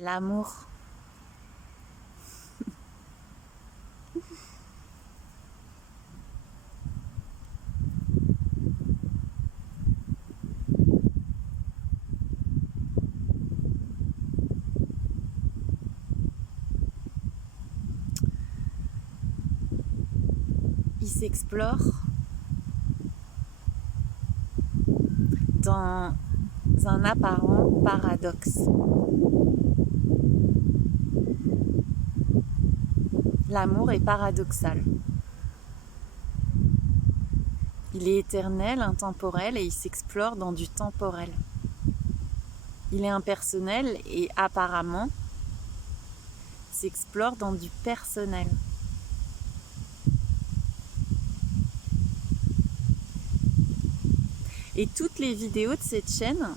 L'amour. Il s'explore dans un apparent paradoxe. L'amour est paradoxal. Il est éternel, intemporel et il s'explore dans du temporel. Il est impersonnel et apparemment s'explore dans du personnel. Et toutes les vidéos de cette chaîne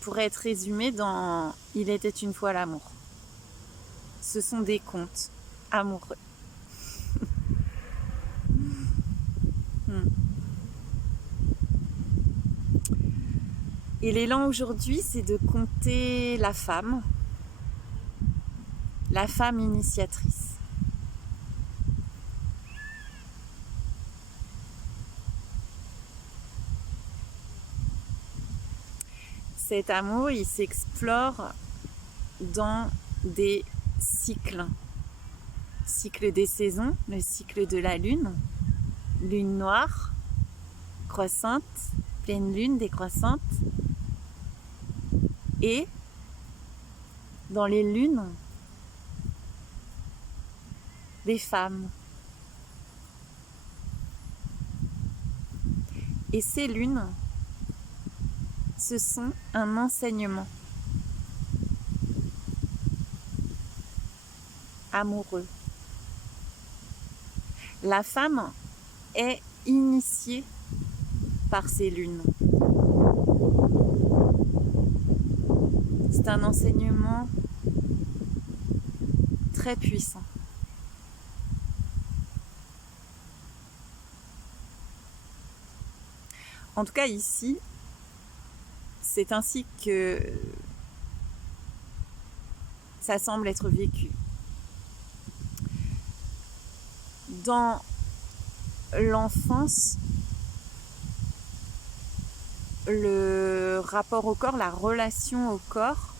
pourraient être résumées dans « Il était une fois l'amour ». Ce sont des contes amoureux. Et l'élan aujourd'hui, c'est de compter la femme initiatrice. Cet amour, il s'explore dans des cycles. Cycle des saisons, le cycle de la lune, lune noire, croissante, pleine lune décroissante, et dans les lunes, des femmes. Et ces lunes, ce sont un enseignement amoureux. La femme est initiée par ces lunes. C'est un enseignement très puissant. En tout cas ici, c'est ainsi que ça semble être vécu. Dans l'enfance, le rapport au corps, la relation au corps,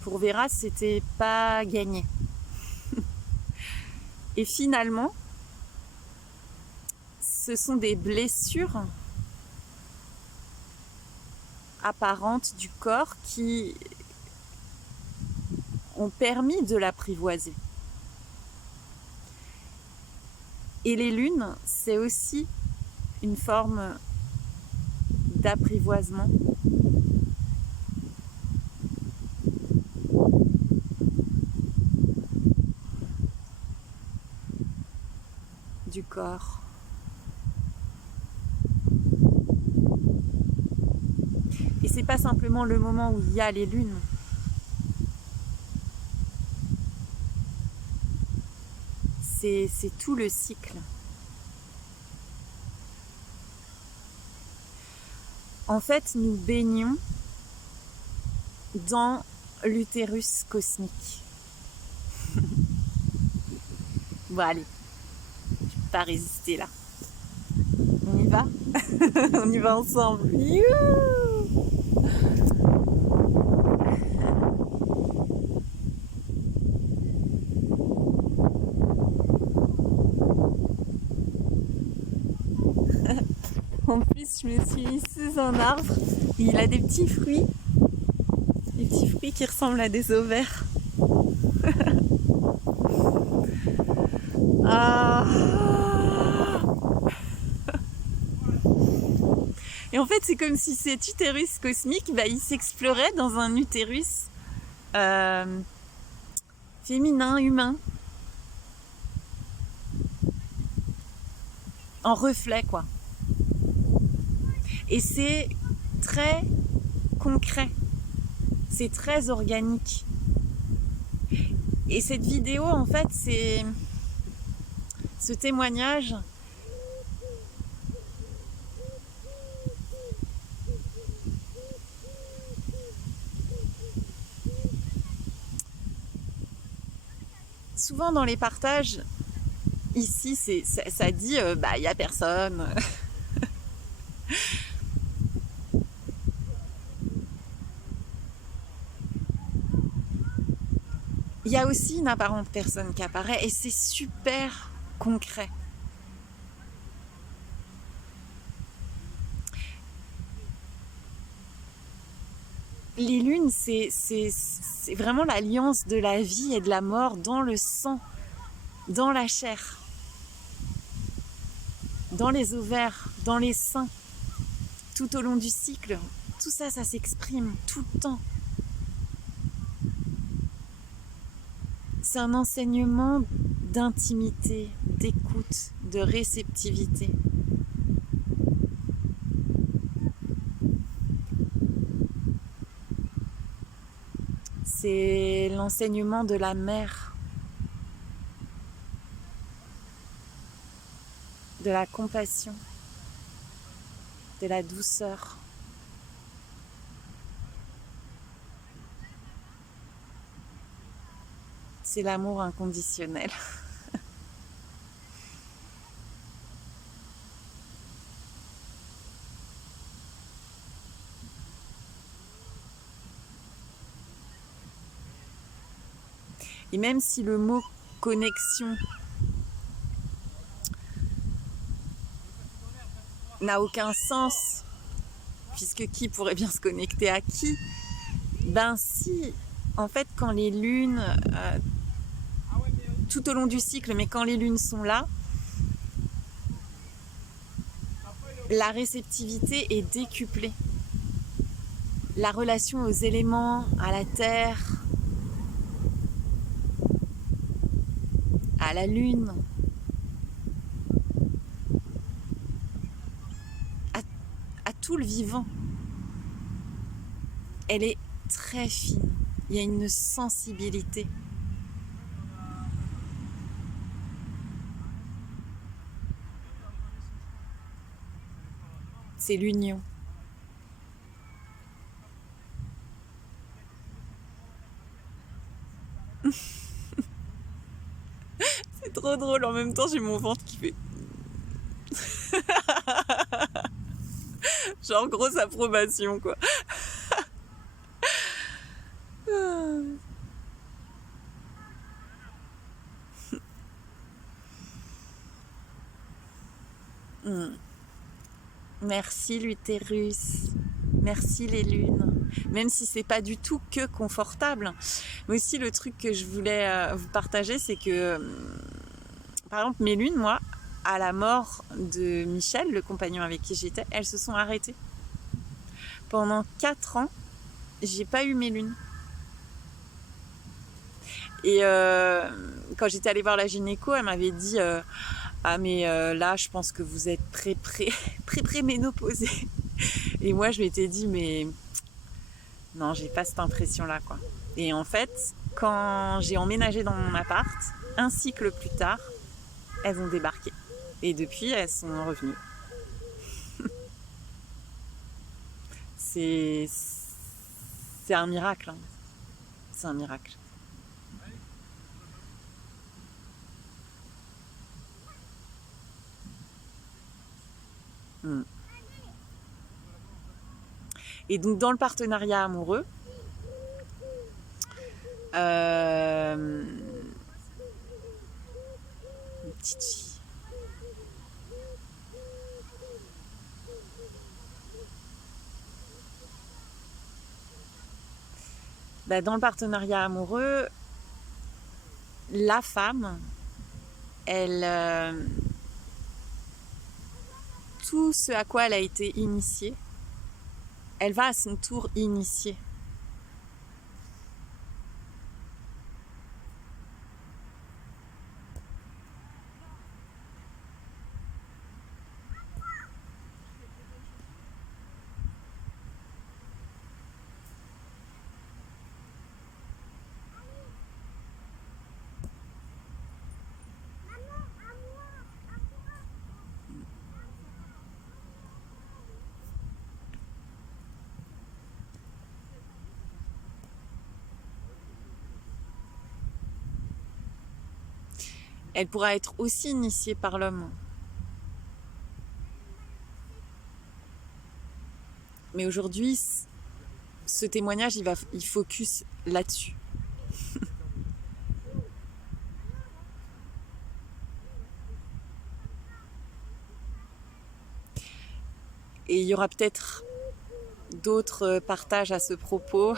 pour Vera, c'était pas gagné. Et finalement, ce sont des blessures apparentes du corps qui ont permis de l'apprivoiser. Et les lunes, c'est aussi une forme d'apprivoisement. Du corps. Et c'est pas simplement le moment où il y a les lunes. C'est tout le cycle. En fait, nous baignons dans l'utérus cosmique. Bon, allez, je ne peux pas résister là. On y va? On y va ensemble. Youhou! En plus, je me suis mise sous un arbre et il a des petits fruits qui ressemblent à des ovaires. Ah. Et en fait, c'est comme si cet utérus cosmique, il s'explorait dans un utérus féminin, humain. En reflet, quoi. Et c'est très concret. C'est très organique. Et cette vidéo, en fait, c'est ce témoignage souvent dans les partages, ici, ça dit, bah, il n'y a personne. Il y a aussi une apparente personne qui apparaît et c'est super concret. Les lunes, c'est vraiment l'alliance de la vie et de la mort dans le sang, dans la chair, dans les ovaires, dans les seins, tout au long du cycle. Tout ça, ça s'exprime tout le temps. C'est un enseignement d'intimité, d'écoute, de réceptivité. C'est l'enseignement de la mère, de la compassion, de la douceur. C'est l'amour inconditionnel. Et même si le mot connexion n'a aucun sens, puisque qui pourrait bien se connecter à qui? Ben si, en fait, quand les lunes, tout au long du cycle, mais quand les lunes sont là, la réceptivité est décuplée. La relation aux éléments, à la terre, à la lune, à tout le vivant, elle est très fine. Il y a une sensibilité. C'est l'union. C'est trop drôle, en même temps j'ai mon ventre qui fait... Genre grosse approbation quoi. Merci l'utérus, merci les lunes, même si c'est pas du tout que confortable. Mais aussi le truc que je voulais vous partager, c'est que par exemple mes lunes, moi, à la mort de Michel, le compagnon avec qui j'étais, elles se sont arrêtées. Pendant 4 ans, j'ai pas eu mes lunes. Et quand j'étais allée voir la gynéco, elle m'avait dit ah mais là je pense que vous êtes pré-ménopausée. Et moi je m'étais dit mais non, j'ai pas cette impression là quoi. Et en fait, quand j'ai emménagé dans mon appart, un cycle plus tard, elles ont débarqué. Et depuis, elles sont revenues. C'est un miracle. Hein. C'est un miracle. Et donc dans le partenariat amoureux, une petite fille. Bah, dans le partenariat amoureux, la femme, elle, tout ce à quoi elle a été initiée, elle va à son tour initier. elle pourra être aussi initiée par l'homme. Mais aujourd'hui, ce témoignage, il focus là-dessus. Et il y aura peut-être d'autres partages à ce propos.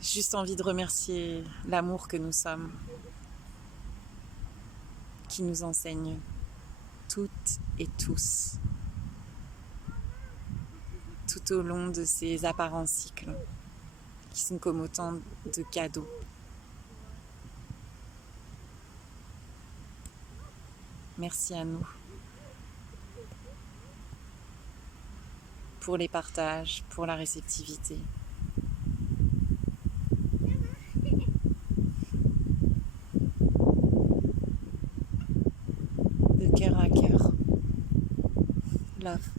Juste envie de remercier l'amour que nous sommes, qui nous enseigne toutes et tous, tout au long de ces apparents cycles, qui sont comme autant de cadeaux. Merci à nous pour les partages, pour la réceptivité. De cœur à cœur. Love.